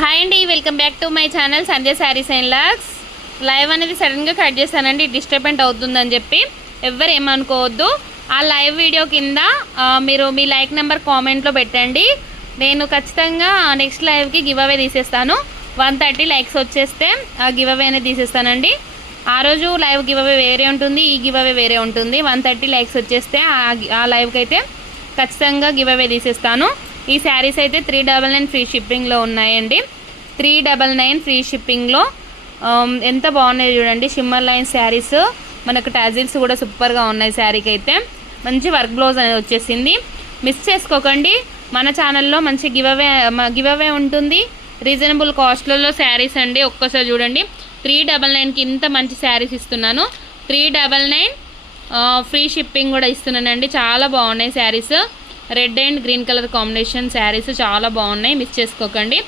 Hi అండి, welcome back to my channel Sandhya saris and lakhs. Live అనేది సడన్గా కట్ చేస్తానండి, డిస్టర్బెంట్ అవుతుందని చెప్పి ఎవ్వరు ఏమనుకోవద్దు. ఆ లైవ్ వీడియో కింద మీరు మీ లైక్ నెంబర్ కామెంట్లో పెట్టండి. నేను ఖచ్చితంగా నెక్స్ట్ లైవ్కి గివ్ అవే తీసేస్తాను. 130 లైక్స్ వచ్చేస్తే ఆ గివ్ అవే అనేది తీసేస్తానండి. ఆ రోజు లైవ్ గివ్ అవే వేరే ఉంటుంది, ఈ గివ్ అవే వేరే ఉంటుంది. 130 లైక్స్ వచ్చేస్తే ఆ లైవ్కి అయితే ఖచ్చితంగా గివ్ అవే తీసేస్తాను. ఈ శారీస్ అయితే 399 ఫ్రీ షిప్పింగ్లో ఉన్నాయండి. 399 ఫ్రీ షిప్పింగ్లో ఎంత బాగున్నాయి చూడండి. షిమ్మర్ లైన్ శారీస్, మనకు టాజిల్స్ కూడా సూపర్గా ఉన్నాయి. శారీకి అయితే మంచి వర్క్ బ్లౌజ్ అనేది వచ్చేసింది. మిస్ చేసుకోకండి. మన ఛానల్లో మంచి గివ్ అవే ఉంటుంది. రీజనబుల్ కాస్ట్లలో శారీస్ అండి. ఒక్కసారి చూడండి, 399కి ఇంత మంచి శారీస్ ఇస్తున్నాను. 399 ఫ్రీ షిప్పింగ్ కూడా ఇస్తున్నానండి. చాలా బాగున్నాయి saris. Red and green colour combination saris చాలా బాగున్నాయి, మిస్ చేసుకోకండి.